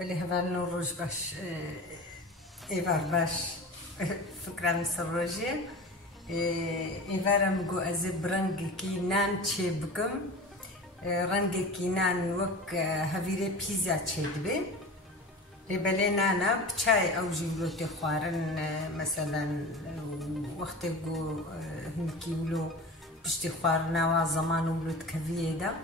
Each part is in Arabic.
اللي هذا الروج باش إيفار باش فكرة نسروجي إيفار مقو أزب رنج كينان تشيبكم رنج كينان وك هافيري بيزا تشيدبي لبلينا أنا بشاي أو جيبلو تخوارن مثلا وقت يقو هم كيولو باش تخوارنا وزمان ولو تكفيدا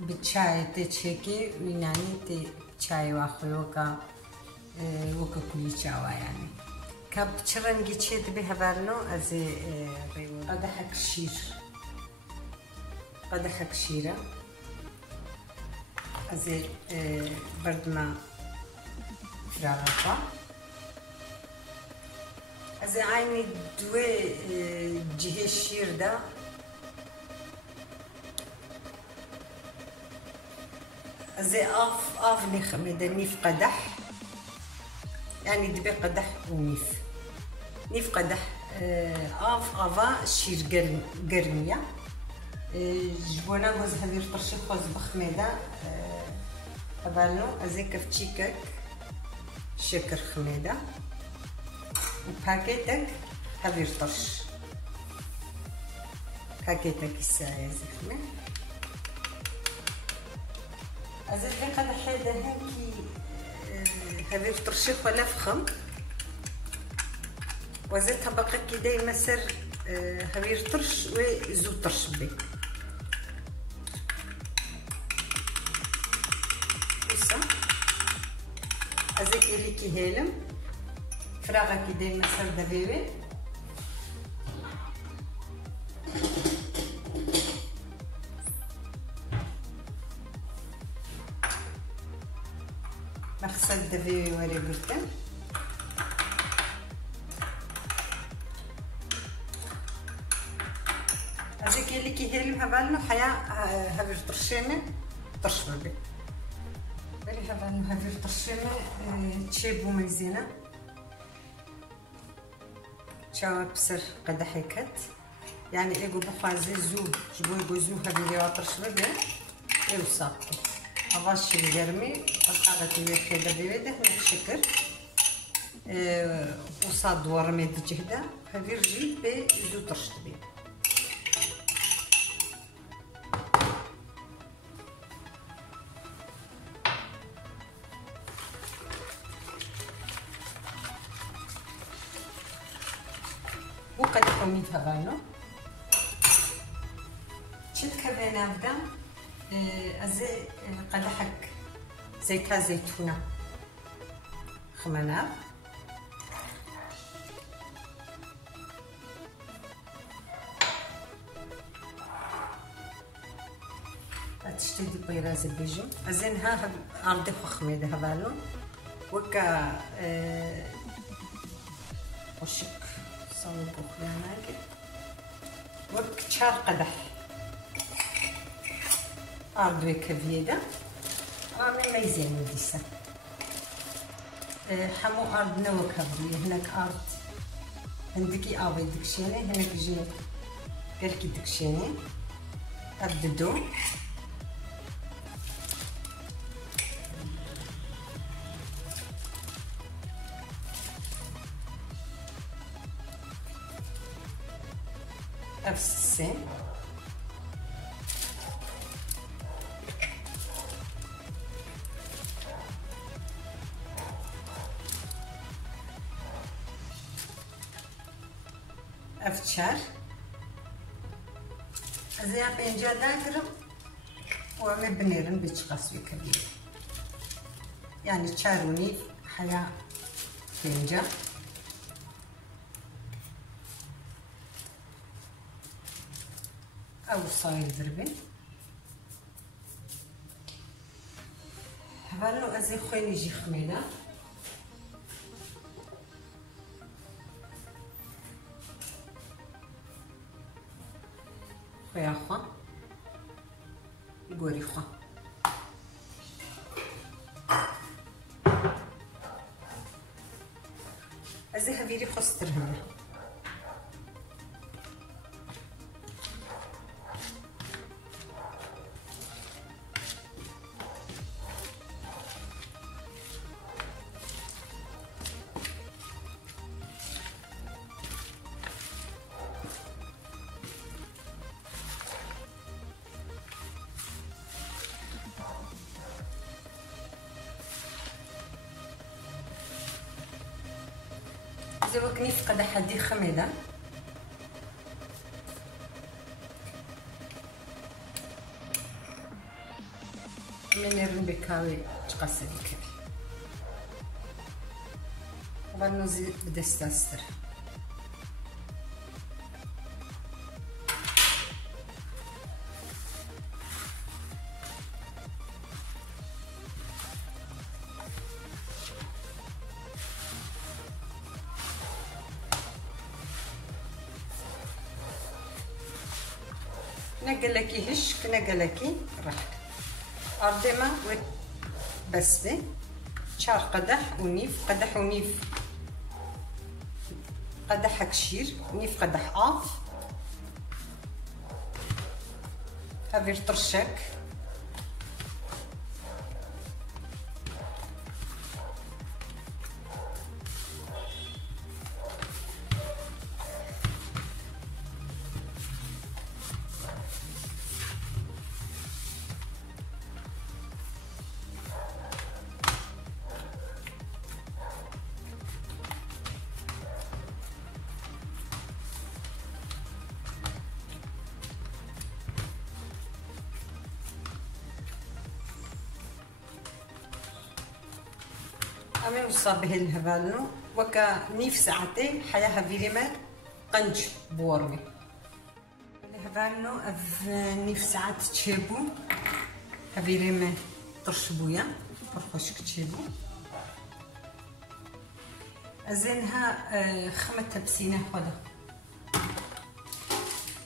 بتشاي تشيكي ويناني تشاي واخوي وكا كولي تشاوا يعني كابتشرنجي تشيد بها بالنو ازي قدحك شير قدحك شيرة ازي بردما فراغا ازي عيني دوي جهة الشير ده زي اف نيخ نيف قدح يعني دبي قدح نيف قدح افا شير قرمية جبونا غوز هذير طرشي خوز بخميدة هبالو ازي كفتشيكك شكر خميدة وباكيتك هذير طرش باكيتك الساعة زي خميد أزيد لي قد حيدا هنكي هذي ترشيخ ولا فخم وزيد طبقة كي دايما سر هذي طرش وزو طرش بي وسا أزيد اللي كي هيلم فراغة كي دايما سر دبيبي مغسل دافي وري برتن هذيك اللي كيهيلم هبالنا حيا هذي طرشيمه طرش بي اللي هبالنا هذي طرشيمه تشيبو مزيانه تشاو بسر قدحيكت يعني ايغو بخازي زو جبو زو هذي لي طرش بي يوصاطو أغاشي الجرمي الحاجة اللي كده بيده نشكر وصاد ورمي جهدا هفيرجي بزو طرشت بيه وقد قومي تغانو شد كبينا بدا أزي قدحك زيتها زيتونة خمنا تشتي بيراز بيجو أزينها عرضي خميدة هبالو وكا وشك صوب بخلانا وك تشار قدح أرض وكفيدة رامي ميزان ديسا حمو أرض نوك هبري هناك أرض عندكي أبي دكشيني هناك جنوب قالكي دكشيني أبددو أفسسين أفتشار أزي بينجا داقرم وعمي بنيرن بيتشقص كبير يعني تشاروني حياة بينجا أو صاير دربين هبالو أزي خوين يجي خمينة خويا خوا يقوري خوا ازي هفيري خسترهم زوكني في قدح هدي خميدة من الربكاوي تقاسي الكبي وغنوزي بدا استاستر نقلكي هش نقلكي راح أردما بسبة شار قدح ونيف قدح ونيف قدح كشير نيف قدح آف هافير طرشك أمي وصابه الهبالنو وكا نيف ساعتين حياها فيليما قنج بورمي الهبالنو أف نيف ساعات تشيبو هفيليما ترشبويا فرخوش كتشيبو أزينها خمة تبسينة خدا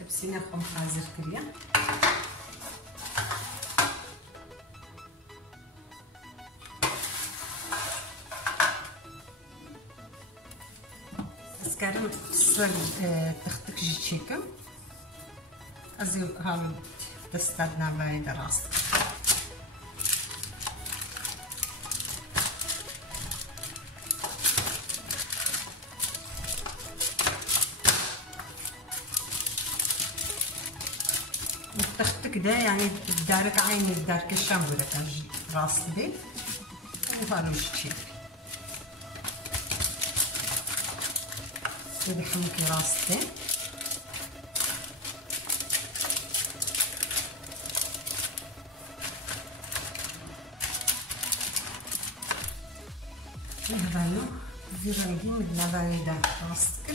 تبسينة خم حازر كريا كارم تصل تختك جيتشيكم أزيو هالو تستدنا باي دراس تختك ده يعني دارك عيني دارك الشام ولا كاجي راس دي وهالو جيتشيك يدحمكي راستي نهبالو زيرانجي مدنا بايدا راستك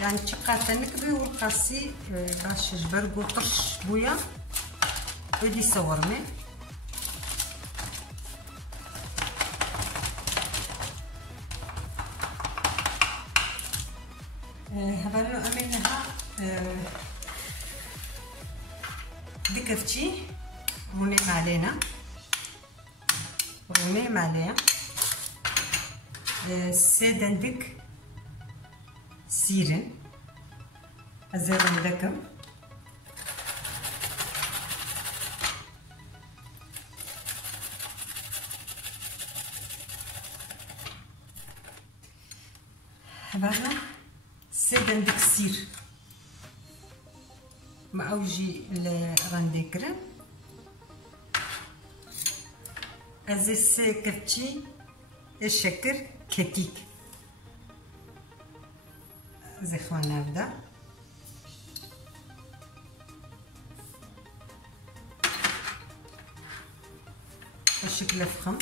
يعني تشقاتا نكبي والقاسي باش جبرقو طرش بويا ودي صورمي هبالو أمينها دكفتي رونيم علينا رونيم عليها سيد عندك سيرن أزرن لكم هبالو سيد عندك سير ما أوجي لغنديكرم أزيس كفتي الشكر كتيك زي خوان نبدأ الشكل فخم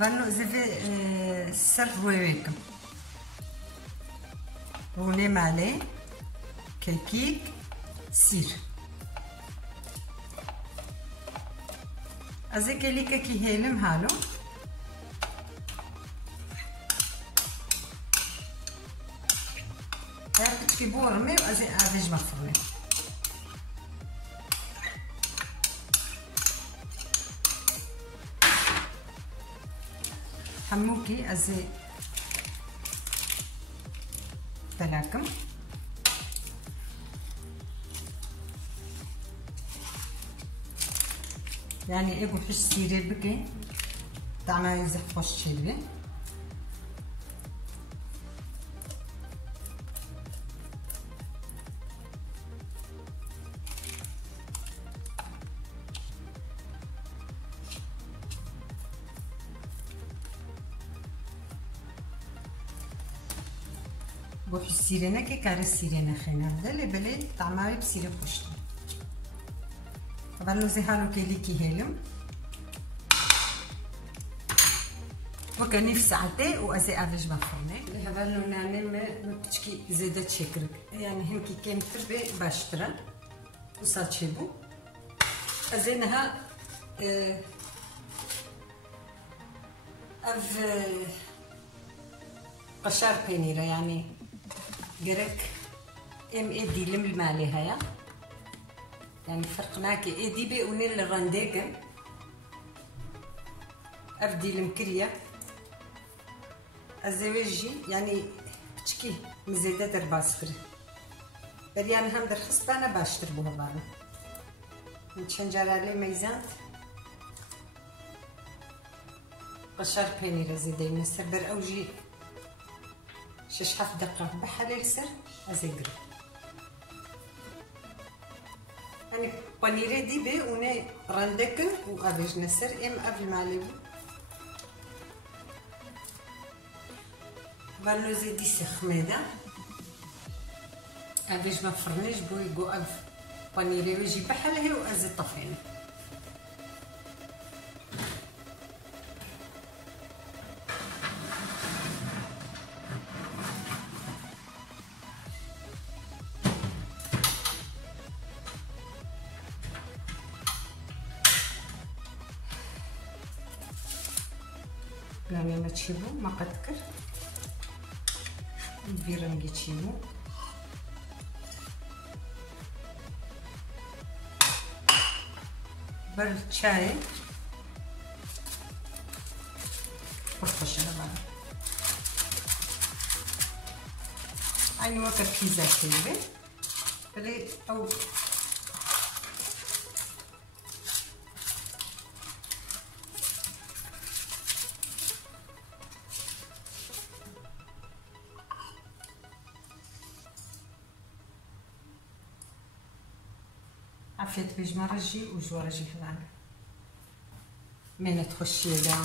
Vanno servoikum روني مالي كيكيك سير ازي كليكا كي هيلم هالو هاك تكيبورمي وازي افيج مفرمي حموكي ازي تلاكم يعني ايجو حش سيري بكي تعمل يزح خوش شيبي بوح السيرينا كي كار السيرينا خينا هذا اللي بلي طعماري بسيري خوشتي طبعا نوزيها له كيلي كي هيلم وكاني في ساعتي وازي افيج بفرني اللي هذا لو نعني ما بتشكي زيدت شكرك يعني هم كي كان تربي باشترا وصاتشيبو ازينها اف قشار بينيرة يعني قرك ام اي دي لم المالي هيا يعني فرقناكي اي دي بي ونيل الرنديقن افدي المكريه الزواجي يعني تشكي مزيدة درباسفر بريان هم در خصبانة باشتر بوها بانا نتشنجر عليه ميزانت قشار بينيرة زيدي نسر بر اوجي شش حف دقة بحليل سر ازيقر يعني بانيري دي بي وني رندكن وابيج نسر ام افل ماليبو بالو زيدي سخميدة ابيج ما فرنيش بو يقو اف بانيري ويجي بحلهي وازي طفين يعني ما تشيبو ما قدكر الفيرنجي تشيبو برد شاي وخش على بعض عيني وقت بيزا كيبي بلي او عفيت بيج مرجي وجوارجي هذا من تخشي له